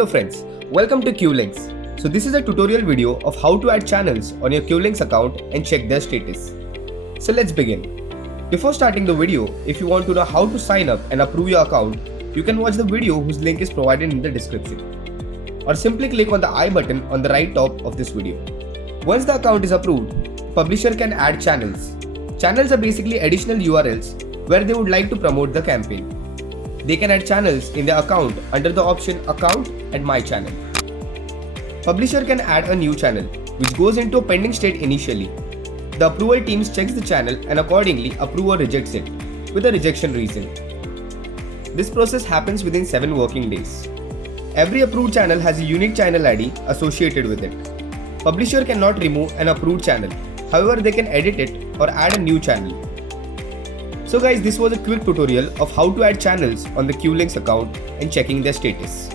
Hello friends, welcome to Cuelinks. So this is a tutorial video of how to add channels on your Cuelinks account and check their status. So let's begin. Before starting the video, if you want to know how to sign up and approve your account, you can watch the video whose link is provided in the description. Or simply click on the I button on the right top of this video. Once the account is approved, publisher can add channels. Channels are basically additional URLs where they would like to promote the campaign. They can add channels in their account under the option Account and My Channel. Publisher can add a new channel, which goes into a pending state initially. The approval team checks the channel and accordingly approve or rejects it, with a rejection reason. This process happens within 7 working days. Every approved channel has a unique channel ID associated with it. Publisher cannot remove an approved channel, however they can edit it or add a new channel. So guys, this was a quick tutorial of how to add channels on the Cuelinks account and checking their status.